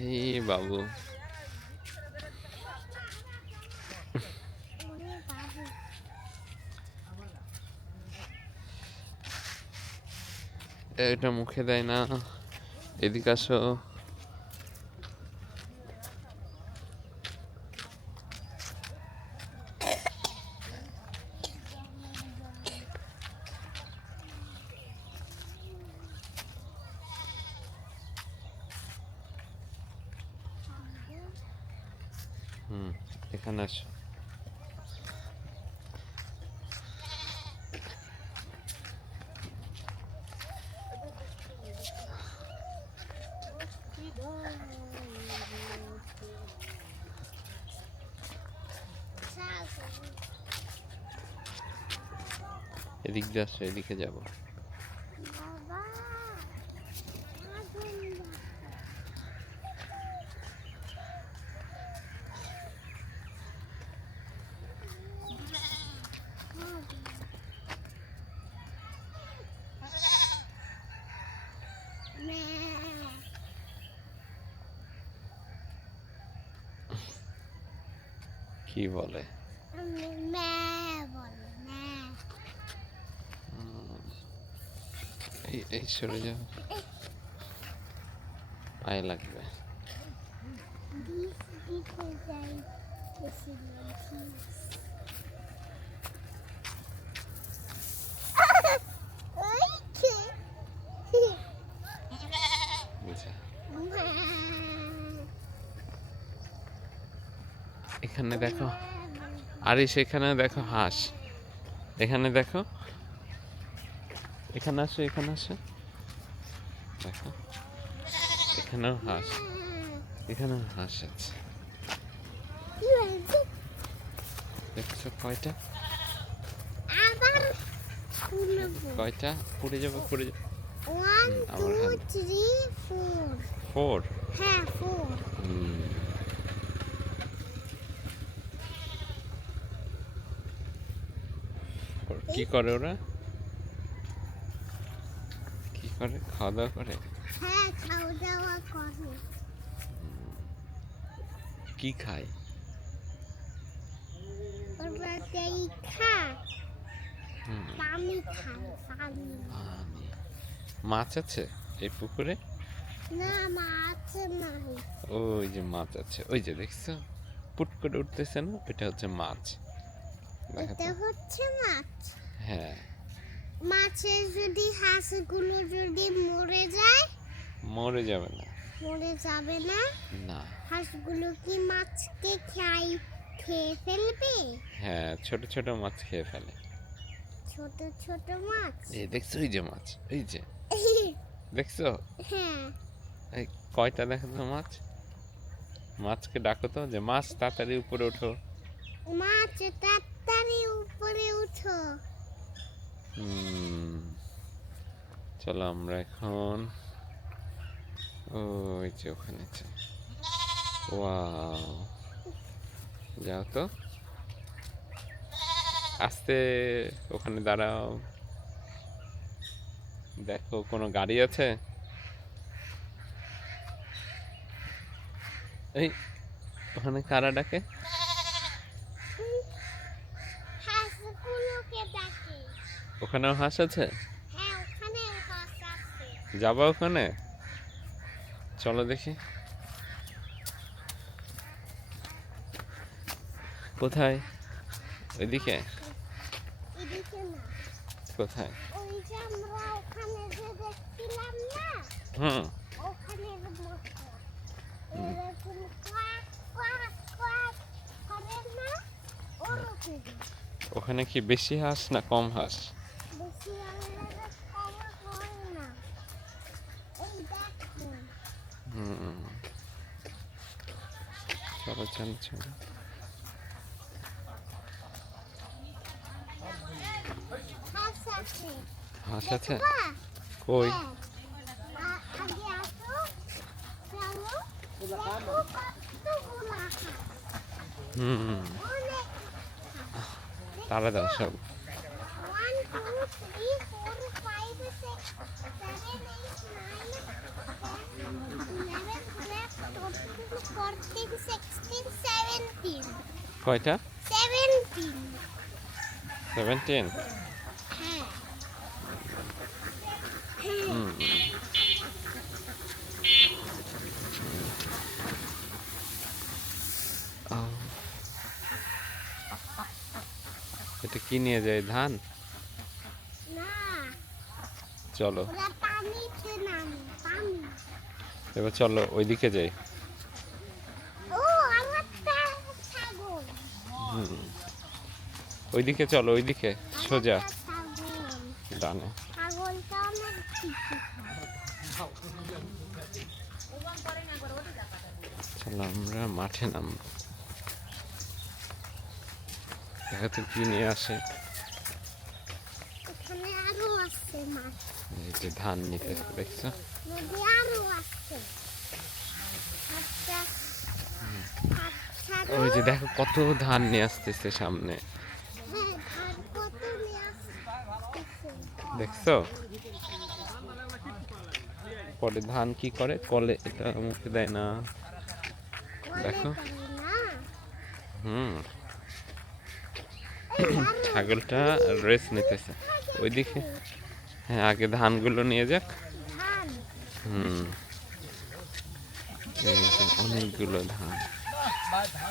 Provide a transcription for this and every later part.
এই বাবু, এটা মুখে দেয় না। এদিকে আসো। এখানে আসো। এদিক দিয়ে আসো, এদিকে যাবো। কি বলে? এই সরে যাও, পায়ে লাগবে। এখানে দেখো, আরে সেখানে দেখো হাঁস। এখানে দেখো, এখানে আসো, এখানে আসো, দেখো এখানেও হাঁস, এখানেও হাঁস আছে। দেখছো কয়টা? কয়টা? পড়ে যাবো, পড়ে যাবো। 1 2 3 4 4। হ্যাঁ 4। কি করে ওরা? কি করে? খাওয়া দাওয়া করে? হ্যাঁ খাওয়া দাওয়া করে। কি খায়? ওরা খায়, পানি খায়, পানি। মাছ আছে এই পুকুরে? না মাছ নাই। ওই যে মাছ আছে, ওই যে দেখছো পুট করে উঠতেছে না, ওইটা হচ্ছে মাছ। এটা হচ্ছে মাছ। হ্যাঁ। মাছের যদি হাঁসগুলো যদি মরে যায়? মরে যাবে না। মরে যাবে না? না। হাঁসগুলো কি মাছকে খেয়ে ফেলবে? হ্যাঁ, ছোট ছোট মাছ খেয়ে ফেলে। ছোট ছোট মাছ? এই দেখছো, ওই যে মাছ, এই যে দেখছো? হ্যাঁ। এই কয়টা দেখো তো মাছ? মাছকে ডাকো তো, যে মাছ তাড়াতাড়ি উপরে ওঠো। মাছ তাড়াতাড়ি উপরে উঠো। চলো আমরা এখন ওই যে ওখানে ওয়াও, যাও তো আস্তে, ওখানে দাঁড়াও। দেখো কোনো গাড়ি আছে? এই ওখানে কারা ডাকে? ওখানেও হাঁস আছে? যাবা ওখানে? চলো দেখি। কোথায়? ওইদিকে? কোথায়? ওখানে কি বেশি হাঁস না কম হাঁস? চলো চলো চলো। হাঁস আছে কই? তারা দাও সব। 1 2 3 4 5 6 7 8 9 10 11 12 13 কয়টা? 17। 17? হ্যাঁ হুম। আহ, এটা কি নিয়ে যায়? ধান? না, চলো ওরা পানিতে নামে, পানি। এবার চলো ওইদিকে যাই। ও আমার ছাগল, হুম, ওইদিকে চলো, ওইদিকে সোজা আমারটা ছাগল। ডানে। ছাগলটা অনেক কিছু চলো আমরা মাঠে নামবো। দেখো তো কি নিয়ে আসে। এখানে আরো আছে মাছ, এই যে ধান নিতে, দেখছো? নদী আরো আছে। আচ্ছা আচ্ছা, ওই যে দেখো কত ধান নিয়ে আসতেছে সামনে, হ্যাঁ ধান কত নিয়ে আসছে। দেখছো? পরে ধান কি করে, কলে এটা মুখে দেয় না। দেখো। হুম, ছাগলটা রেস্ট নিতেছে ওইদিকে। হ্যাঁ, আগে ধানগুলো নিয়ে যাক। ধান হুম, এই যে অনেকগুলো ধান। তারপরে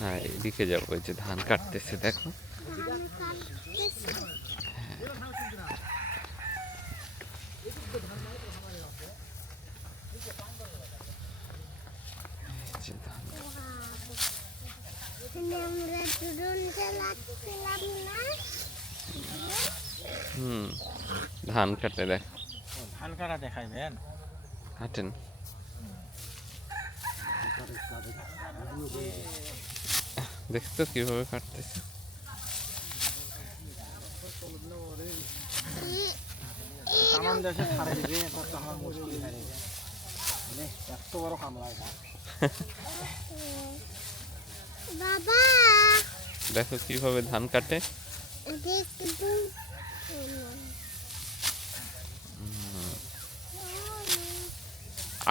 হ্যাঁ, এদিকে যাবো। ওই যে ধান কাটতেছে, দেখো। ধান কাটতেছে। এই যে ধান। এখানে আমরা দুজন চালাচ্ছিলাম না, হুম, ধান কাটে দেখ। ধান কাটা দেখাইবেন। হাঁটেন। দেখছো কিভাবে কাটতেছে? কামান দেশে ছাড়ে দিবে, এত তো আমার মুশকিল হয়ে যাবে। মানে এত বড় কামলা এটা। বাবা দেখো কিভাবে ধান কাটে। দেখবো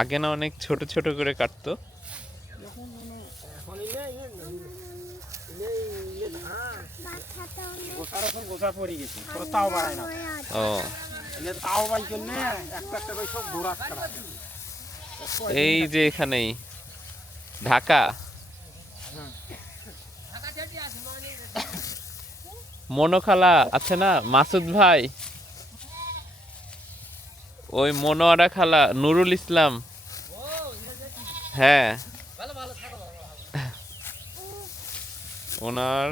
আগে না অনেক ছোট ছোট করে কাটতো। এখন ইলে ধান বাচ্চাটা গোসার এখন গোসা পড়ে গেছে, পুরো তাও বাড়ায় না। ও, ইলে তাও বাই করলে একটা একটা করে সব ঘোরাত করা। এই যে এখানেই ঢাকা। মনোখালা আছে না, মাসুদ ভাই, ওই মনোয়ারা খালা, নুরুল ইসলাম। হ্যাঁ, ওনার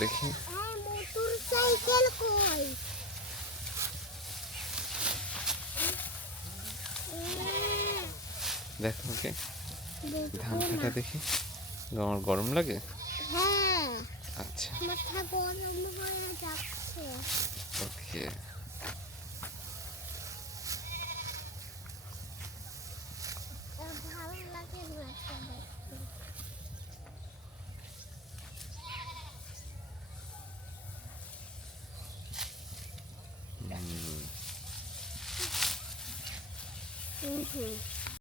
দেখি। মোটর সাইকেল কই? দেখো ওকে ধান কাটা দেখি। আমার গরম লাগে। হ্যাঁ আচ্ছা, মাথা গরম হয়ে যাচ্ছে। ওকে। ভালো লাগে না এটা দেখতে। হুম